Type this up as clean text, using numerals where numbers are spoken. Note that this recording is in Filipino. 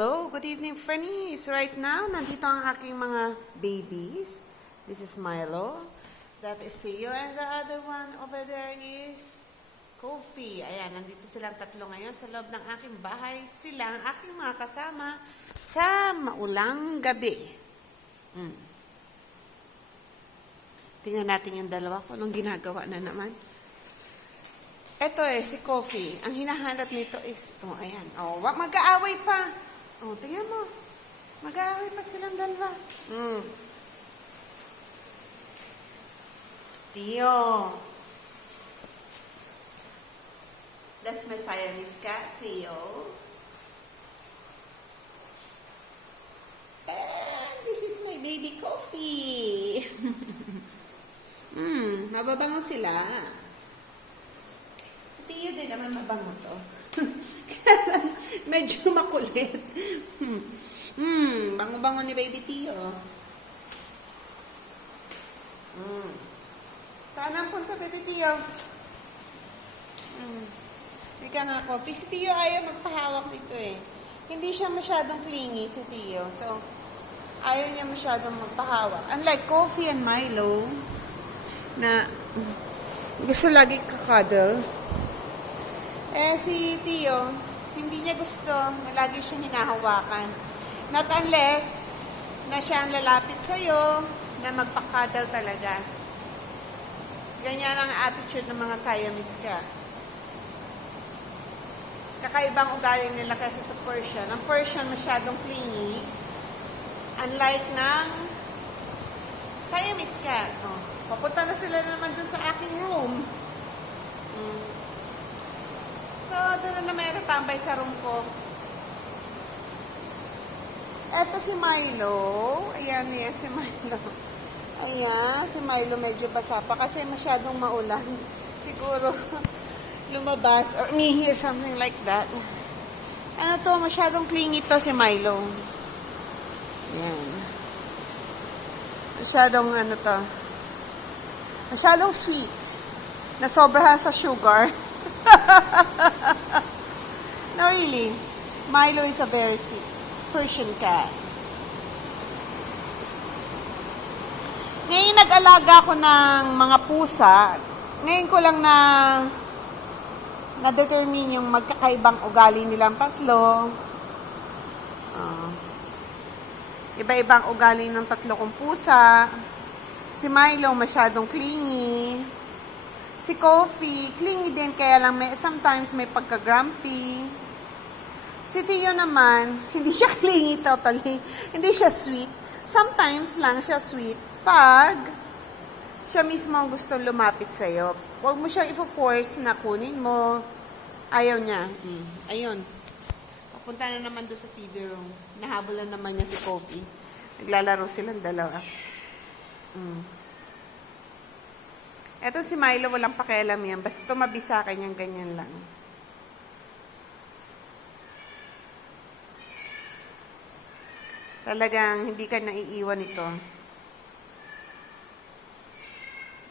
Hello, good evening, friends. Right now, nandito ang aking mga babies. This is Milo. That is Theo. And the other one over there is Kofi. Ayan, nandito silang tatlo ngayon sa loob ng aking bahay. Sila ang aking mga kasama sa maulang gabi. Tingnan natin yung dalawa kung anong ginagawa na naman. Ito si Kofi. Ang hinahanap nito is, ayan. Mag-aaway pa. Tingnan mo. Mag-aaway pa silang dalawa. Theo. That's my Siamese cat, Theo. And this is my baby Kofi. Mababango sila. Si Theo din naman mabango to. Medyo makulit. Bango-bango ni baby Theo. Saan ang punta, baby Theo? Hindi ka nga Kofi. Si Theo ayaw magpahawak nito eh. Hindi siya masyadong clingy si Theo. So, ayaw niya masyadong magpahawak. Unlike Kofi and Milo, na gusto lagi kakadal. Si Theo, hindi niya gusto na lagi siyang hinahawakan. Not unless na siya ang lalapit sa'yo na magpakadal talaga. Ganyan ang attitude ng mga Siamese cat. Kakaibang ugali nila kasi sa Persian. Ang Persian masyadong clingy. Unlike ng Siamese cat. Papunta na sila naman dun sa aking room. So, doon na naman natatambay sa room ko. Eto si Milo. Ayan si Milo. Ayan, si Milo medyo basa pa kasi masyadong maulan. Siguro lumabas or umihi, something like that. Ano to, masyadong clingy to si Milo. Ayan. Masyadong masyadong sweet. Nasobrahan sa sugar. No, really. Milo is a very sweet Persian cat. Ngayon nag-alaga ako ng mga pusa. Ngayon ko lang na-determine yung magkakaibang ugali nilang tatlo. Iba-ibang ugali ng tatlo kong pusa. Si Milo masyadong clingy. Si Kofi, clingy din, kaya lang sometimes may pagka-grumpy. Si Theo naman, hindi siya clingy totally. Hindi siya sweet. Sometimes lang siya sweet pag siya mismo ang gusto lumapit sa'yo. Huwag mo siyang i-force na kunin mo. Ayaw niya. Ayun. Papunta na naman doon sa TV room. Nahabulan naman niya si Kofi. Naglalaro silang dalawa. Eto si Milo, walang pakialam yan. Basta tumabi sa akin yung ganyan lang. Talagang hindi ka naiiwan ito.